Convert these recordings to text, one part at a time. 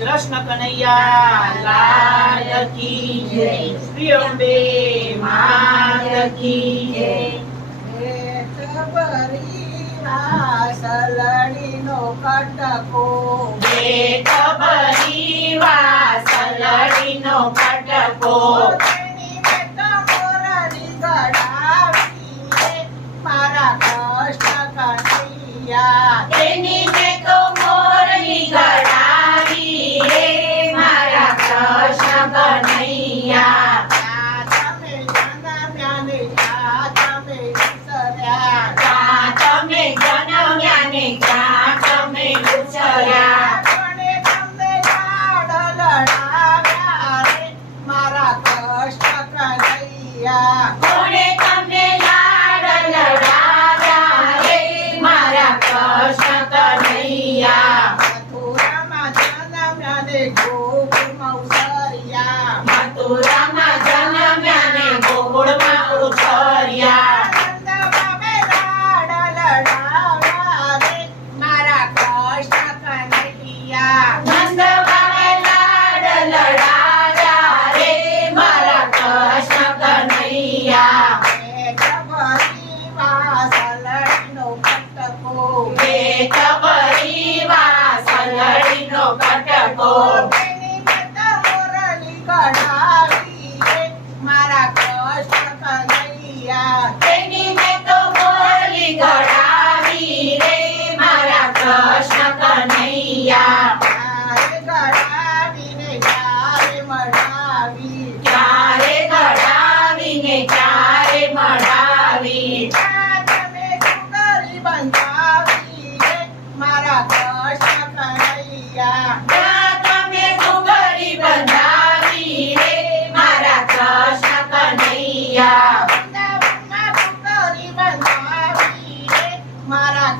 કૃષ્ણ કનૈયા લાલ કી જય શ્રી અંબે માત કી જય સલણી નો કટકો. બેટ બરી સલણી નો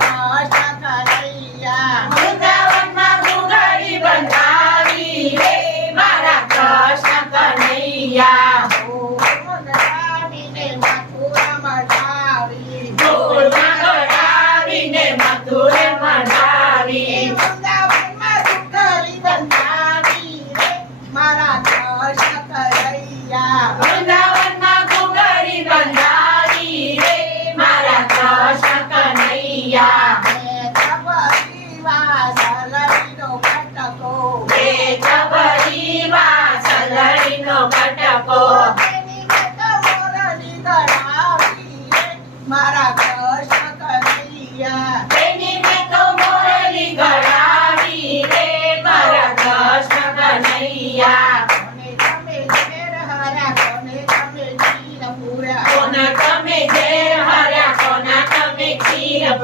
માતા રૈયા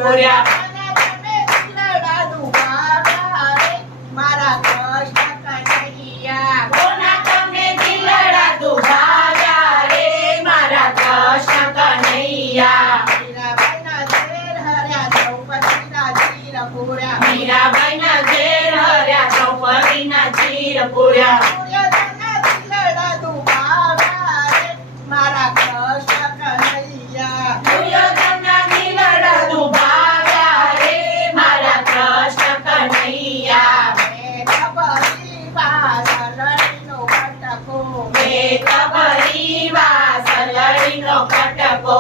પૂર્યા મીરાબાઈ ના ઘેર હર્યા ચૌપડી ના ચીર પૂર્યા ભરી વાસલડી નો કટકો.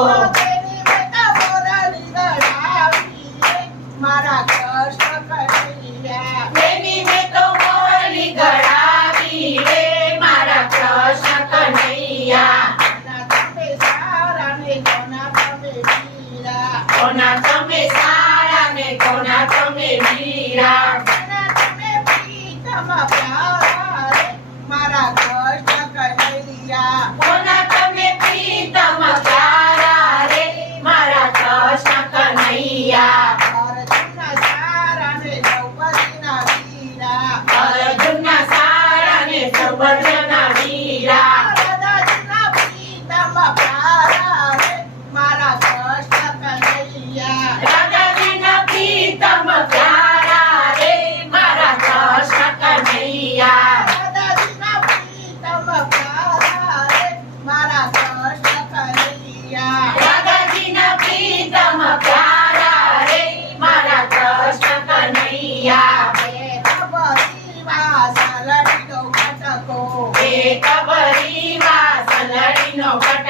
કબરી વાસલડી નો ઘટ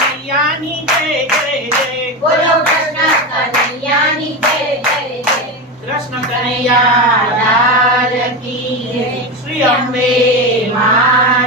કનૈયાની જય જય જય. બોલો કૃષ્ણ કનૈયાની જય જય જય. કૃષ્ણ કનૈયા લાલ કી શ્રી અંબે મા